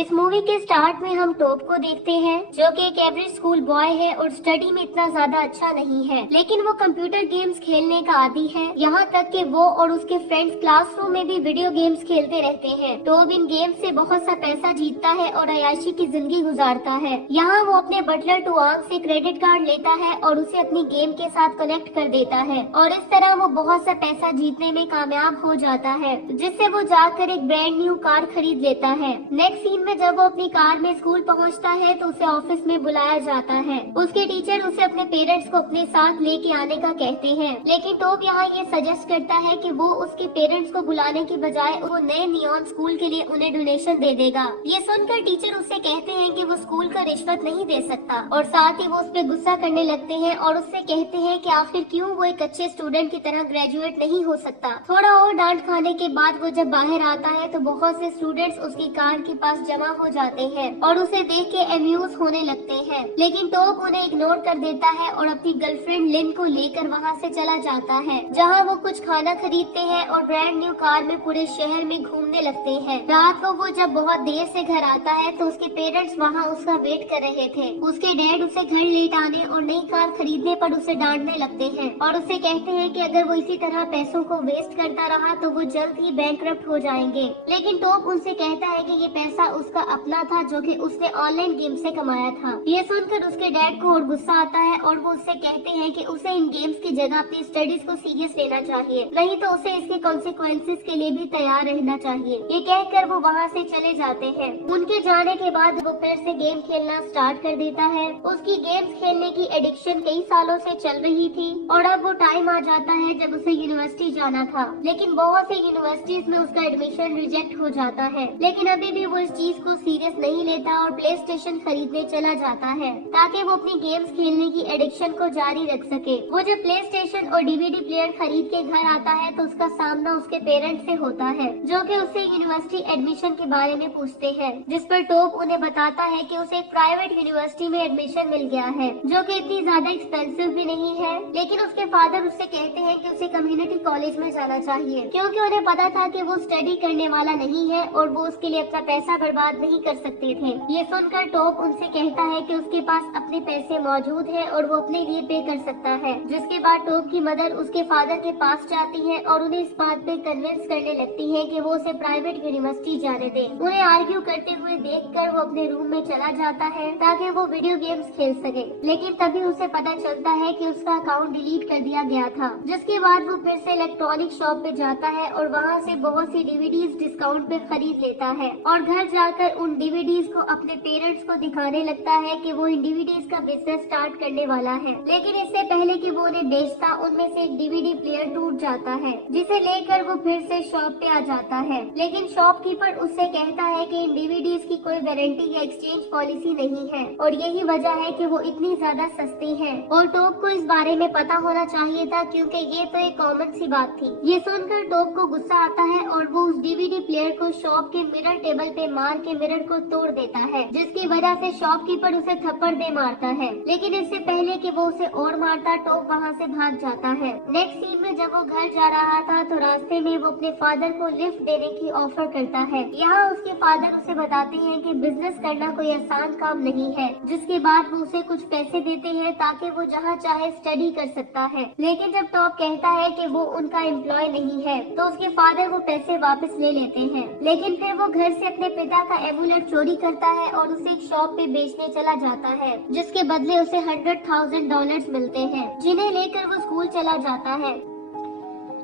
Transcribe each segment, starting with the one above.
इस मूवी के स्टार्ट में हम टॉप को देखते हैं जो कि एक एवरेज स्कूल बॉय है और स्टडी में इतना ज्यादा अच्छा नहीं है, लेकिन वो कंप्यूटर गेम्स खेलने का आदी है। यहाँ तक कि वो और उसके फ्रेंड्स क्लासरूम में भी वीडियो गेम्स खेलते रहते हैं। टॉप इन गेम्स से बहुत सा पैसा जीतता है और अयाशी की जिंदगी गुजारता है। यहाँ वो अपने बटलर टुआंग से क्रेडिट कार्ड लेता है और उसे अपनी गेम के साथ कनेक्ट कर देता है और इस तरह वो बहुत सा पैसा जीतने में कामयाब हो जाता है, जिससे वो जाकर एक ब्रांड न्यू कार खरीद लेता है। नेक्स्ट सीन में जब वो अपनी कार में स्कूल पहुंचता है तो उसे ऑफिस में बुलाया जाता है। उसके टीचर उसे अपने पेरेंट्स को अपने साथ लेके आने का कहते हैं, लेकिन टॉप यहाँ ये सजेस्ट करता है कि वो उसके पेरेंट्स को बुलाने की बजाय वो नए नियॉन स्कूल के लिए उन्हें डोनेशन दे देगा। ये सुनकर टीचर उससे कहते हैं कि वो स्कूल का रिश्वत नहीं दे सकता और साथ ही वो उस पर गुस्सा करने लगते हैं और उससे कहते हैं कि आखिर क्यों वो एक अच्छे स्टूडेंट की तरह ग्रेजुएट नहीं हो सकता। थोड़ा और डांट खाने के बाद वो जब बाहर आता है तो बहुत से स्टूडेंट्स उसकी कार के पास जमा हो जाते हैं और उसे देख के अम्यूज होने लगते हैं, लेकिन टॉप उन्हें इग्नोर कर देता है और अपनी गर्लफ्रेंड लिन को लेकर वहाँ से चला जाता है, जहाँ वो कुछ खाना खरीदते हैं और ब्रांड न्यू कार में पूरे शहर में घूमने लगते हैं। रात को वो जब बहुत देर से घर आता है तो उसके पेरेंट्स वहाँ उसका वेट कर रहे थे। उसके डैड उसे घर लेट आने और नई कार खरीदने पर उसे डांटने लगते हैं और उसे कहते हैं कि अगर वो इसी तरह पैसों को वेस्ट करता रहा तो वो जल्द ही बैंकरप्ट हो जाएंगे। लेकिन टॉप उनसे कहता है कि ये पैसा उसका अपना था जो कि उसने ऑनलाइन गेम से कमाया था। ये सुनकर उसके डैड को और गुस्सा आता है और वो उससे कहते हैं कि उसे इन गेम्स की जगह अपनी स्टडीज को सीरियस लेना चाहिए, नहीं तो उसे इसके कॉन्सिक्वेंसेस के लिए भी तैयार रहना चाहिए। ये कहकर वो वहाँ से चले जाते हैं। उनके जाने के बाद वो फिर से गेम खेलना स्टार्ट कर देता है। उसकी गेम्स खेलने की एडिक्शन कई सालों से चल रही थी और अब वो टाइम आ जाता है जब उसे यूनिवर्सिटी जाना था, लेकिन बहुत से यूनिवर्सिटीज में उसका एडमिशन रिजेक्ट हो जाता है। लेकिन अभी भी वो इस चीज को सीरियस नहीं लेता और प्ले स्टेशन खरीदने चला जाता है ताकि वो अपनी गेम्स खेलने की एडिक्शन को जारी रख सके। वो जब प्ले स्टेशन और डीवीडी प्लेयर खरीद के घर आता है तो उसका सामना उसके पेरेंट्स से होता है, जो कि उससे यूनिवर्सिटी एडमिशन के बारे में पूछते हैं, जिस पर टॉप उन्हें बताता है कि उसे एक प्राइवेट यूनिवर्सिटी में एडमिशन मिल गया है जो कि इतनी ज्यादा एक्सपेंसिव भी नहीं है। लेकिन उसके फादर उससे कहते हैं कि उसे कम्युनिटी कॉलेज में जाना चाहिए क्योंकि उन्हें पता था कि वो स्टडी करने वाला नहीं है और वो उसके लिए अपना पैसा बर्बाद नहीं कर सकते थे। ये सुनकर टॉप उनसे कहता है कि उसके पास अपने पैसे मौजूद है और वो अपने लिए पे कर सकता है, जिसके बाद टॉप की मदर उसके फादर के पास जाती है और उन्हें इस बात पे कन्विंस करने लगती है कि वो उसे प्राइवेट यूनिवर्सिटी जाने दे। उन्हें आर्ग्यू करते हुए देखकर वो अपने रूम में चला जाता है ताकि वो वीडियो गेम्स खेल सके, लेकिन तभी उसे पता चलता है कि उसका अकाउंट डिलीट कर दिया गया था। जिसके बाद वो फिर से इलेक्ट्रॉनिक शॉप पे जाता है और वहाँ से बहुत सी डीवीडीज डिस्काउंट पे खरीद लेता है और घर जाकर उन डीवीडीज को अपने पेरेंट्स को दिखाने लगता है कि वो इन डीवीडीज का बिजनेस स्टार्ट करने वाला है। लेकिन इससे पहले कि वो उन्हें बेचता उनमें से एक डीवीडी प्लेयर टूट जाता है, जिसे लेकर वो फिर से शॉप पे आ जाता है। लेकिन शॉपकीपर उससे कहता है कि इन डीवीडीज की कोई वारंटी या एक्सचेंज पॉलिसी नहीं है और यही वजह है कि वो इतनी ज्यादा सस्ती है और टॉप को इस बारे में पता होना चाहिए था क्योंकि ये तो एक कॉमन सी बात थी। ये सुनकर टॉप को गुस्सा आता है और वो उस डीवीडी प्लेयर को शॉप के मिरर टेबल पे मार के मिरर को तोड़ देता है, जिसकी वजह से शॉपकीपर उसे थप्पड़ दे मारता है। लेकिन इससे पहले कि वो उसे और मारता टॉप वहाँ से भाग जाता है। नेक्स्ट सीन में जब वो घर जा रहा था तो रास्ते में वो अपने फादर को लिफ्ट देने की ऑफर करता है। यहाँ उसके फादर उसे बताते हैं कि बिजनेस करना कोई आसान काम नहीं है, जिसके बाद वो उसे कुछ पैसे देते हैं ताकि वो जहाँ चाहे स्टडी कर सकता है। लेकिन जब टॉप कहता है कि वो उनका एम्प्लॉय नहीं है तो उसके फादर वो पैसे वापस ले लेते हैं। लेकिन फिर वो घर से अपने पिता का एमुलेट चोरी करता है और उसे एक शॉप पे बेचने चला जाता है, जिसके बदले उसे $100,000 मिलते हैं, जिन्हें लेकर वो स्कूल चला जाता है।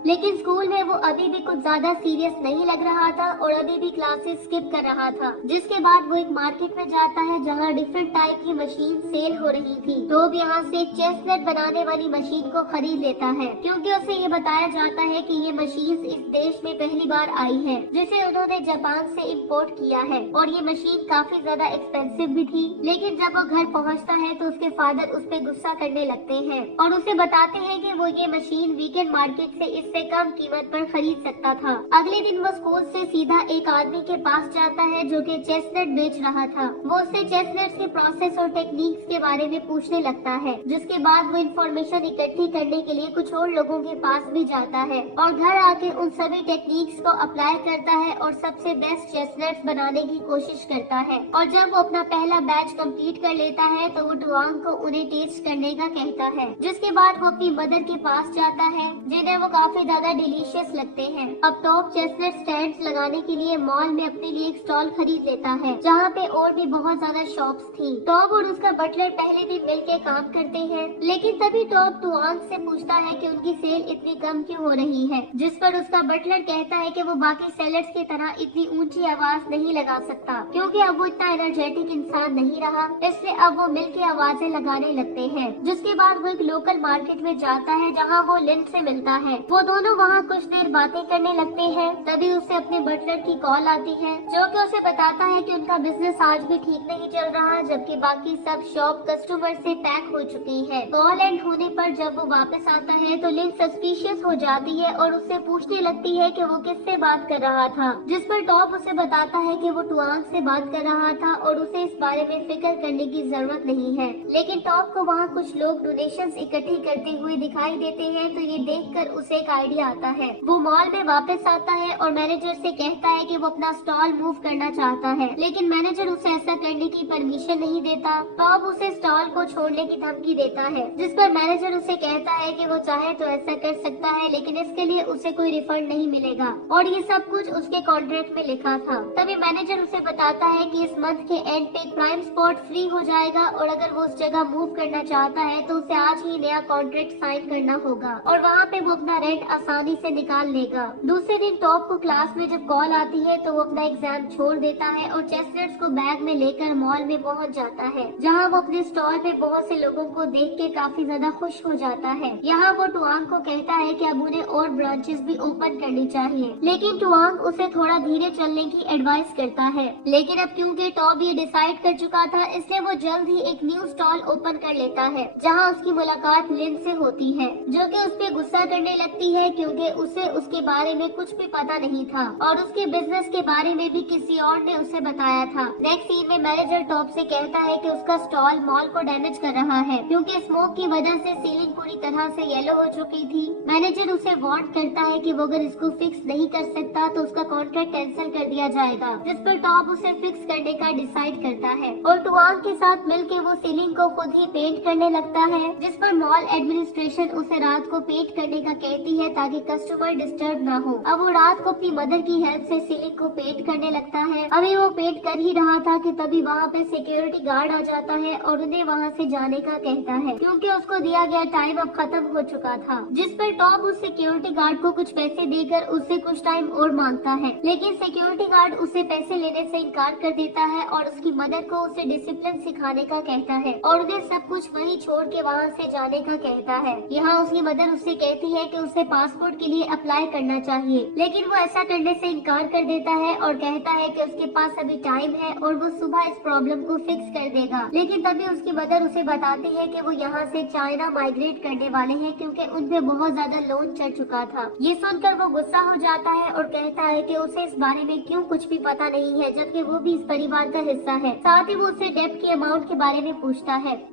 लेकिन स्कूल में वो अभी भी कुछ ज्यादा सीरियस नहीं लग रहा था और अभी भी क्लासेस स्किप कर रहा था। जिसके बाद वो एक मार्केट में जाता है जहाँ डिफरेंट टाइप की मशीन सेल हो रही थी। तो अब यहाँ से चेस्टनट बनाने वाली मशीन को खरीद लेता है क्योंकि उसे ये बताया जाता है कि ये मशीन इस देश में पहली बार आई है, जिसे उन्होंने जापान से इम्पोर्ट किया है और ये मशीन काफी ज्यादा एक्सपेंसिव भी थी। लेकिन जब वो घर पहुँचता है तो उसके फादर उस पर गुस्सा करने लगते हैं और उसे बताते हैं कि वो ये मशीन वीकेंड मार्केट से इस उससे कम कीमत पर खरीद सकता था। अगले दिन वो स्कूल से सीधा एक आदमी के पास जाता है जो कि चेस्टनट बेच रहा था। वो उससे चेस्टनट्स के प्रोसेस और टेक्निक्स के बारे में पूछने लगता है, जिसके बाद वो इन्फॉर्मेशन इकट्ठी करने के लिए कुछ और लोगों के पास भी जाता है और घर आके उन सभी टेक्निक्स को अप्लाई करता है और सबसे बेस्ट चेस्टनट्स बनाने की कोशिश करता है। और जब वो अपना पहला बैच कंप्लीट कर लेता है तो वो टुआंग को उन्हें टेस्ट करने का कहता है, जिसके बाद वो अपनी मदर के पास जाता है, जिन्हें वो काफी ज्यादा डिलीशियस लगते हैं। अब टॉप चेस्टनट स्टैंड्स लगाने के लिए मॉल में अपने लिए एक स्टॉल खरीद लेता है, जहाँ पे और भी बहुत ज्यादा शॉप्स थी। टॉप और उसका बटलर पहले दिन मिलकर काम करते हैं, लेकिन तभी टॉप टुआंग से पूछता है कि उनकी सेल इतनी कम क्यों हो रही है, जिस पर उसका बटलर कहता है कि वो बाकी सेलर्स की तरह इतनी ऊंची आवाज नहीं लगा सकता, क्योंकि अब वो इतना एनर्जेटिक इंसान नहीं रहा, इसलिए अब वो मिलकर आवाजें लगाने लगते हैं। जिसके बाद वो एक लोकल मार्केट में जाता है, जहाँ वो लिन से मिलता है। वो दोनों वहाँ कुछ देर बातें करने लगते हैं, तभी उसे अपने बटलर की कॉल आती है, जो कि उसे बताता है कि उनका बिजनेस आज भी ठीक नहीं चल रहा, जबकि बाकी सब शॉप कस्टमर से पैक हो चुकी है। कॉल एंड होने पर जब वो वापस आता है तो लिन सस्पिशियस हो जाती है और उससे पूछने लगती है कि वो किससे बात कर रहा था, जिस पर टॉप उसे बताता है कि वो टुआंग से बात कर रहा था और उसे इस बारे में फिक्र करने की जरूरत नहीं है। लेकिन टॉप को वहाँ कुछ लोग डोनेशंस इकट्ठी करते हुए दिखाई देते हैं, तो ये देखकर उसे एक आइडिया आता है। वो मॉल में वापस आता है और मैनेजर से कहता है कि वो अपना स्टॉल मूव करना चाहता है, लेकिन मैनेजर उसे ऐसा करने की परमिशन नहीं देता। टॉप उसे स्टॉल को छोड़ने की धमकी देता है, जिस पर मैनेजर उसे कहता है कि वो चाहे तो ऐसा कर सकता है, लेकिन इसके लिए उसे कोई रिफंड नहीं मिलेगा और ये सब कुछ उसके कॉन्ट्रैक्ट में लिखा था। तभी मैनेजर उसे बताता है कि इस मंथ के एंड पे प्राइम स्पॉट फ्री हो जाएगा और अगर वो उस जगह मूव करना चाहता है तो उसे आज ही नया कॉन्ट्रैक्ट साइन करना होगा और वहाँ पे वो अपना रेंट आसानी से निकाल लेगा। दूसरे दिन टॉप को क्लास में जब कॉल आती है तो वो अपना एग्जाम छोड़ देता है और चेस्टनट्स को बैग में लेकर मॉल में पहुँच जाता है, जहाँ वो अपने स्टॉल पे बहुत से लोगों को देख के काफी ज्यादा खुश हो जाता है। यहाँ वो टुआंग को कहता है कि अब उन्हें और ब्रांचेस भी ओपन करनी चाहिए, लेकिन टुआंग उसे थोड़ा धीरे चलने की एडवाइस करता है। लेकिन अब क्योंकि टॉप ये डिसाइड कर चुका था, इसलिए वो जल्द ही एक न्यू स्टॉल ओपन कर लेता है, जहाँ उसकी मुलाकात लिन से होती है, जो कि उस पे गुस्सा करने लगती है क्योंकि उसे उसके बारे में कुछ भी पता नहीं था और उसके बिजनेस के बारे में भी किसी और ने उसे बताया था। नेक्स्ट सीन में मैनेजर टॉप से कहता है कि उसका स्टॉल मॉल को डैमेज कर रहा है, क्योंकि स्मोक की वजह से सीलिंग पूरी तरह से येलो हो चुकी थी। मैनेजर उसे वार्न करता है कि वो अगर इसको फिक्स नहीं कर सकता तो उसका कॉन्ट्रैक्ट कैंसिल कर दिया जाएगा, जिस पर टॉप उसे फिक्स करने का डिसाइड करता है और टुआंग के साथ मिलकर वो सीलिंग को खुद ही पेंट करने लगता है, जिस पर मॉल एडमिनिस्ट्रेशन उसे रात को पेंट करने का कहती है ताकि कस्टमर डिस्टर्ब ना हो। अब वो रात को अपनी मदर की हेल्प से सीलिंग को पेंट करने लगता है। अभी वो पेंट कर ही रहा था कि तभी वहाँ पे सिक्योरिटी गार्ड आ जाता है और उन्हें वहाँ से जाने का कहता है, क्योंकि उसको दिया गया टाइम अब खत्म हो चुका था। जिस पर टॉप उस सिक्योरिटी गार्ड को कुछ पैसे देकर उससे कुछ टाइम और मांगता है, लेकिन सिक्योरिटी गार्ड उसे पैसे लेने से इनकार कर देता है और उसकी मदर को उसे डिसिप्लिन सिखाने का कहता है और उन्हें सब कुछ वहीं छोड़ के वहाँ से जाने का कहता है। यहाँ उसकी मदर उससे कहती है कि उसे पासपोर्ट के लिए अप्लाई करना चाहिए, लेकिन वो ऐसा करने से इनकार कर देता है और कहता है कि उसके पास अभी टाइम है और वो सुबह इस प्रॉब्लम को फिक्स कर देगा। लेकिन तभी उसकी मदर उसे बताती है कि वो यहाँ से चाइना माइग्रेट करने वाले हैं, क्योंकि उन पे बहुत ज्यादा लोन चढ़ चुका था। ये सुनकर वो गुस्सा हो जाता है और कहता है कि उसे इस बारे में क्यों कुछ भी पता नहीं है, जबकि वो भी इस परिवार का हिस्सा है। साथ ही वो उससे डेब्ट के अमाउंट के बारे में पूछता है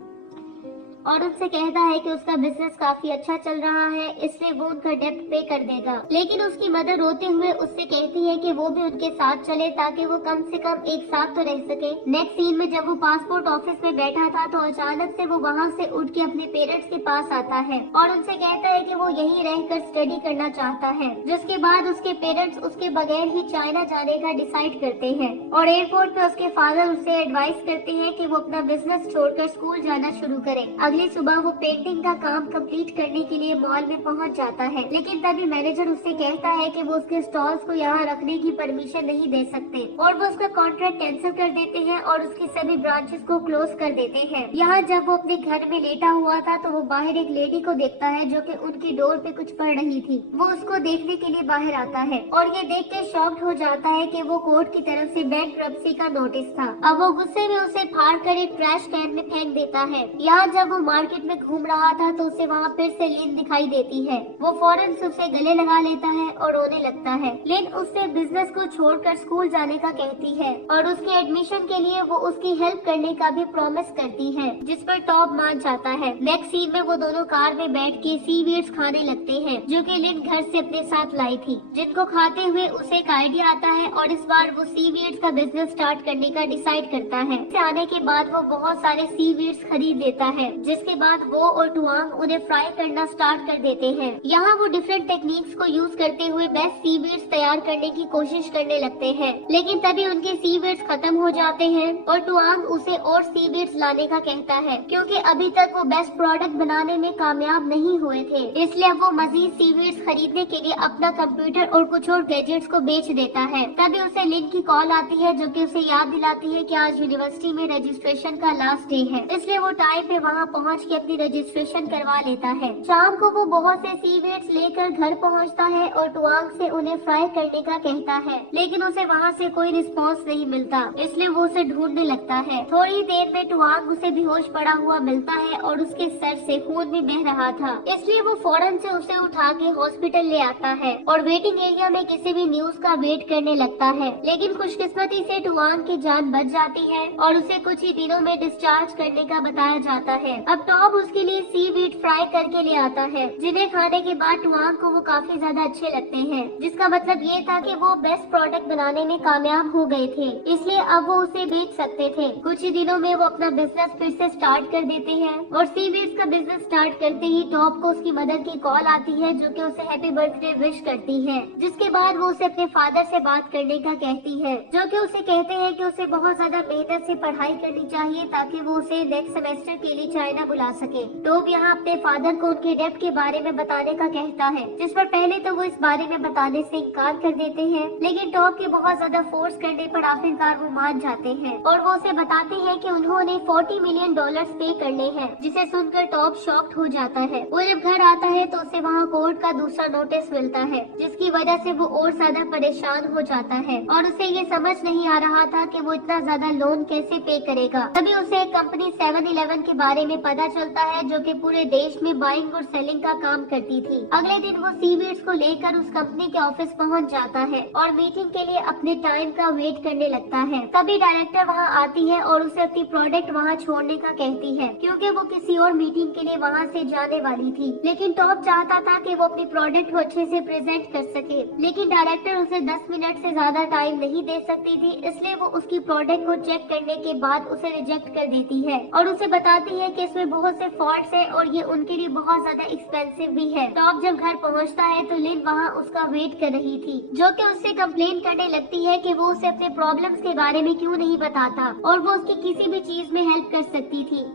और उससे कहता है कि उसका बिजनेस काफी अच्छा चल रहा है, इसलिए वो उनका डेब्ट पे कर देगा। लेकिन उसकी मदर रोते हुए उससे कहती है कि वो भी उनके साथ चले ताकि वो कम से कम एक साथ तो रह सके। नेक्स्ट सीन में जब वो पासपोर्ट ऑफिस में बैठा था तो अचानक से वो वहाँ से उठ के अपने पेरेंट्स के पास आता है और उनसे कहता है कि वो यहीं रहकर स्टडी करना चाहता है, जिसके बाद उसके पेरेंट्स उसके बगैर ही चाइना जाने का डिसाइड करते हैं और एयरपोर्ट पे उसके फादर उसे एडवाइस करते हैं कि वो अपना बिजनेस छोड़कर स्कूल जाना शुरू करे। अगली सुबह वो पेंटिंग का काम कंप्लीट करने के लिए मॉल में पहुंच जाता है, लेकिन तभी मैनेजर उससे कहता है कि वो उसके स्टॉल्स को यहाँ रखने की परमिशन नहीं दे सकते और वो उसका कॉन्ट्रैक्ट कैंसिल कर देते हैं और उसकी सभी ब्रांचेस को क्लोज कर देते हैं। यहाँ जब वो अपने घर में लेटा हुआ था तो वो बाहर एक लेडी को देखता है जो कि उनकी डोर पे कुछ पढ़ रही थी। वो उसको देखने के लिए बाहर आता है और ये देख के शॉक्ड हो जाता है कि वो कोर्ट की तरफ से बैंकरप्सी का नोटिस था। अब वो गुस्से में उसे फाड़ कर एक ट्रैश कैन में फेंक देता है। यहाँ जब वो मार्केट में घूम रहा था तो उसे वहाँ फिर से लिन दिखाई देती है। वो फौरन से उसे गले लगा लेता है और रोने लगता है। लिन उससे बिजनेस को छोड़कर स्कूल जाने का कहती है और उसके एडमिशन के लिए वो उसकी हेल्प करने का भी प्रॉमिस करती है, जिस पर टॉप मान जाता है। नेक्स्ट सीन में वो दोनों कार में बैठ के सीवीड्स खाने लगते हैं, जो कि लिन घर से अपने साथ लाई थी, जिनको खाते हुए उसे एक आइडिया आता है और इस बार वो सीवीड्स का बिजनेस स्टार्ट करने का डिसाइड करता है। आने के बाद वो बहुत सारे सीवीड्स खरीद लेता है, जिसके बाद वो और टुआंग उन्हें फ्राई करना स्टार्ट कर देते हैं। यहाँ वो डिफरेंट टेक्निक्स को यूज करते हुए बेस्ट सीवीड्स तैयार करने की कोशिश करने लगते हैं, लेकिन तभी उनके सीवीड्स खत्म हो जाते हैं और टुआंग उसे और सीवीड्स लाने का कहता है, क्योंकि अभी तक वो बेस्ट प्रोडक्ट बनाने में कामयाब नहीं हुए थे। इसलिए वो मजीद सीवीड्स खरीदने के लिए अपना कंप्यूटर और कुछ और गैजेट्स को बेच देता है। तभी उसे लिन की कॉल आती है, जो कि उसे याद दिलाती है कि आज यूनिवर्सिटी में रजिस्ट्रेशन का लास्ट डे है, इसलिए वो टाइम पे वहाँ पहुँच के अपनी रजिस्ट्रेशन करवा लेता है। शाम को वो बहुत से सीवीड्स लेकर घर पहुँचता है और टुआंग से उन्हें फ्राई करने का कहता है, लेकिन उसे वहाँ से कोई रिस्पॉन्स नहीं मिलता, इसलिए वो उसे ढूंढने लगता है। थोड़ी देर में टुआंग उसे बेहोश पड़ा हुआ मिलता है और उसके सर से खून भी बह रहा था, इसलिए वो फौरन से उसे उठा के हॉस्पिटल ले आता है और वेटिंग एरिया में किसी भी न्यूज का वेट करने लगता है। लेकिन खुशकिस्मती से टुआंग की जान बच जाती है और उसे कुछ ही दिनों में डिस्चार्ज करने का बताया जाता है। अब टॉम उसके लिए सीवीड फ्राई करके ले आता है, जिन्हें खाने के बाद टुआंग को वो काफी ज्यादा अच्छे लगते हैं, जिसका मतलब ये था कि वो बेस्ट प्रोडक्ट बनाने में कामयाब हो गए थे, इसलिए अब वो उसे बेच सकते थे। कुछ ही दिनों में वो अपना बिजनेस फिर से स्टार्ट कर देते हैं और सीवीड्स का बिजनेस स्टार्ट करते ही टॉप को उसकी मदर की कॉल आती है, जो कि उसे हैप्पी बर्थडे विश करती है, जिसके बाद वो उसे अपने फादर से बात करने का कहती है, जो कि उसे कहते हैं कि उसे बहुत ज्यादा मेहनत से पढ़ाई करनी चाहिए ताकि वो उसे नेक्स्ट सेमेस्टर के लिए चाइना बुला सके। टॉप यहाँ अपने फादर को उनके डेब्ट के बारे में बताने का कहता है, जिस पर पहले तो वो इस बारे में बताने से इनकार कर देते हैं, लेकिन टॉप के बहुत ज्यादा फोर्स करने पर आखिरकार वो मान जाते हैं और वो उसे बताते हैं कि उन्होंने $40 मिलियन पे करने हैं, जिसे सुनकर टॉप शॉक्ड हो जाता है। वो जब घर आता है तो उसे वहाँ कोर्ट का दूसरा नोटिस मिलता है, जिसकी वजह से वो और ज्यादा परेशान हो जाता है और उसे ये समझ नहीं आ रहा था कि वो इतना ज्यादा लोन कैसे पे करेगा। तभी उसे एक कंपनी 7-Eleven के बारे में पता चलता है, जो कि पूरे देश में बाइंग और सेलिंग का काम करती थी। अगले दिन वो सीवीड्स को लेकर उस कंपनी के ऑफिस पहुंच जाता है और मीटिंग के लिए अपने टाइम का वेट करने लगता है। तभी डायरेक्टर वहां आती है और उसे अपनी प्रोडक्ट वहां छोड़ने का कहती है, क्योंकि वो किसी और मीटिंग के लिए वहां से जाने वाली थी। लेकिन टॉप चाहता था कि वो अपनी प्रोडक्ट को अच्छे से प्रेजेंट कर सके, लेकिन डायरेक्टर उसे 10 मिनट से ज्यादा टाइम नहीं दे सकती थी, इसलिए वो उसकी प्रोडक्ट को चेक करने के बाद उसे रिजेक्ट कर देती है और उसे बताती है कि इसमें बहुत से फॉल्ट्स है और ये उनके लिए बहुत ज्यादा एक्सपेंसिव भी है। टॉप जब घर पहुंचता है तो लिन वहां उसका वेट कर रही थी, जो कि उससे कंप्लेन करने लगती है कि वो उसे अपने प्रॉब्लम्स के बारे में क्यों नहीं बताता और वो उसकी किसी भी चीज में हेल्प कर सकती थी।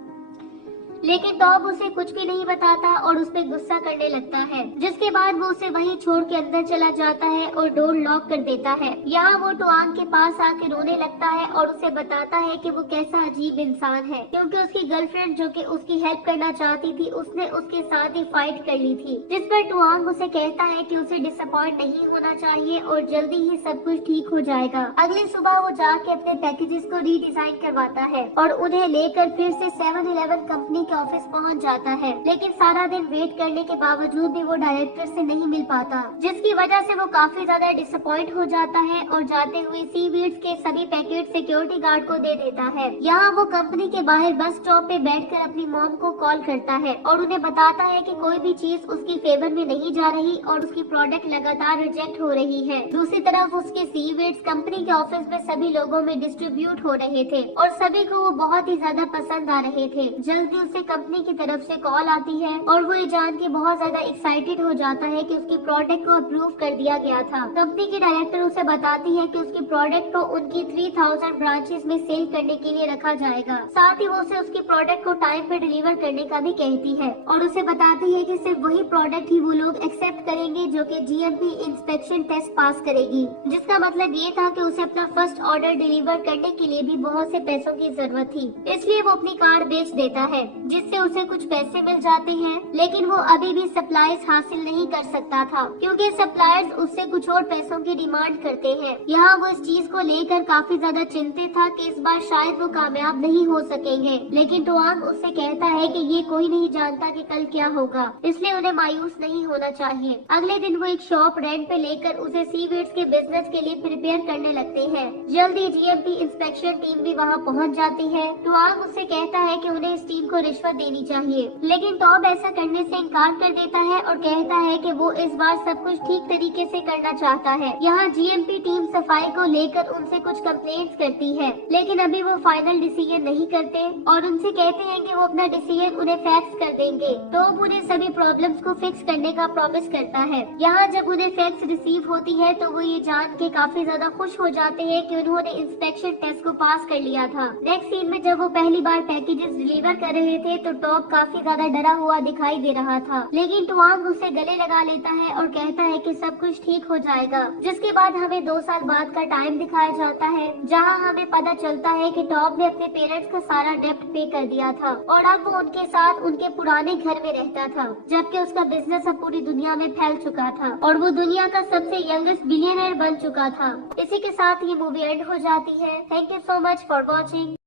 लेकिन टॉम उसे कुछ भी नहीं बताता और उस पर गुस्सा करने लगता है, जिसके बाद वो उसे वहीं छोड़ के अंदर चला जाता है और डोर लॉक कर देता है। यहाँ वो टुआंग के पास आके रोने लगता है और उसे बताता है कि वो कैसा अजीब इंसान है, क्योंकि उसकी गर्लफ्रेंड जो कि उसकी हेल्प करना चाहती थी उसने उसके साथ ही फाइट कर ली थी, जिस पर टुआंग उसे कहता है कि उसे डिसअपॉइंट नहीं होना चाहिए और जल्दी ही सब कुछ ठीक हो जाएगा। अगली सुबह वो जाके अपने पैकेजेस को रीडिजाइन करवाता है और उन्हें लेकर फिर से 7-Eleven कंपनी के ऑफिस पहुंच जाता है, लेकिन सारा दिन वेट करने के बावजूद भी वो डायरेक्टर से नहीं मिल पाता, जिसकी वजह से वो काफी ज्यादा डिसअपॉइंट हो जाता है और जाते हुए सीवीड्स के सभी पैकेट सिक्योरिटी गार्ड को दे देता है। यहाँ वो कंपनी के बाहर बस स्टॉप पे बैठकर अपनी मॉम को कॉल करता है और उन्हें बताता है कि कोई भी चीज उसकी फेवर में नहीं जा रही और उसकी प्रोडक्ट लगातार रिजेक्ट हो रही है। दूसरी तरफ उसके सीवीड्स कंपनी के ऑफिस में सभी लोगों में डिस्ट्रीब्यूट हो रहे थे और सभी को वो बहुत ही ज्यादा पसंद आ रहे थे। जल्दी उसे कंपनी की तरफ से कॉल आती है और वो ये जान के बहुत ज्यादा एक्साइटेड हो जाता है कि उसकी प्रोडक्ट को अप्रूव कर दिया गया था। कंपनी की डायरेक्टर उसे बताती है कि उसकी प्रोडक्ट को उनकी 3000 ब्रांचेस में सेल करने के लिए रखा जाएगा। साथ ही वो उसे उसकी प्रोडक्ट को टाइम पे डिलीवर करने का भी कहती है और उसे बताती है कि सिर्फ वही प्रोडक्ट ही वो लोग एक्सेप्ट करेंगे जो कि GMP इंस्पेक्शन टेस्ट पास करेगी, जिसका मतलब ये था कि उसे अपना फर्स्ट ऑर्डर डिलीवर करने के लिए भी बहुत से पैसों की जरूरत थी, इसलिए वो अपनी कार बेच देता है। जिससे उसे कुछ पैसे मिल जाते हैं, लेकिन वो अभी भी सप्लाईज हासिल नहीं कर सकता था क्योंकि सप्लायर्स उससे कुछ और पैसों की डिमांड करते हैं। यहाँ वो इस चीज को लेकर काफी ज्यादा चिंतित था कि इस बार शायद वो कामयाब नहीं हो सकेंगे, लेकिन टुआंग उससे कहता है कि ये कोई नहीं जानता कि कल क्या होगा, इसलिए उन्हें मायूस नहीं होना चाहिए। अगले दिन वो एक शॉप रेंट पे लेकर उसे सीवीड्स के बिजनेस के लिए प्रिपेयर करने लगते हैं। जल्दी जीएमपी इंस्पेक्शन टीम भी वहाँ पहुँच जाती है। टुआंग उससे कहता है कि उन्हें इस टीम को रिश्वत देनी चाहिए, लेकिन टॉब ऐसा करने से इनकार कर देता है और कहता है कि वो इस बार सब कुछ ठीक तरीके से करना चाहता है। यहाँ जीएमपी टीम सफाई को लेकर उनसे कुछ कंप्लेंट्स करती है, लेकिन अभी वो फाइनल डिसीजन नहीं करते और उनसे कहते हैं कि वो अपना डिसीजन उन्हें फैक्स कर देंगे। टॉब उन्हें सभी प्रॉब्लम्स को फिक्स करने का प्रॉमिस करता है। यहाँ जब उन्हें फैक्स रिसीव होती है तो वो ये जान के काफी ज्यादा खुश हो जाते हैं कि उन्होंने इंस्पेक्शन टेस्ट को पास कर लिया था। नेक्स्ट सीन में जब वो पहली बार पैकेजेस डिलीवर कर रहे थे तो टॉप काफी ज्यादा डरा हुआ दिखाई दे रहा था, लेकिन टुआंग उसे गले लगा लेता है और कहता है कि सब कुछ ठीक हो जाएगा। जिसके बाद हमें 2 साल बाद का टाइम दिखाया जाता है, जहाँ हमें पता चलता है कि टॉप ने अपने पेरेंट्स का सारा डेप्ट पे कर दिया था और अब वो उनके साथ उनके पुराने घर में रहता था, जबकि उसका बिजनेस अब पूरी दुनिया में फैल चुका था और वो दुनिया का सबसे यंगेस्ट बिलियनर बन चुका था। इसी के साथ ये मूवी एंड हो जाती है। Thank you so much for watching.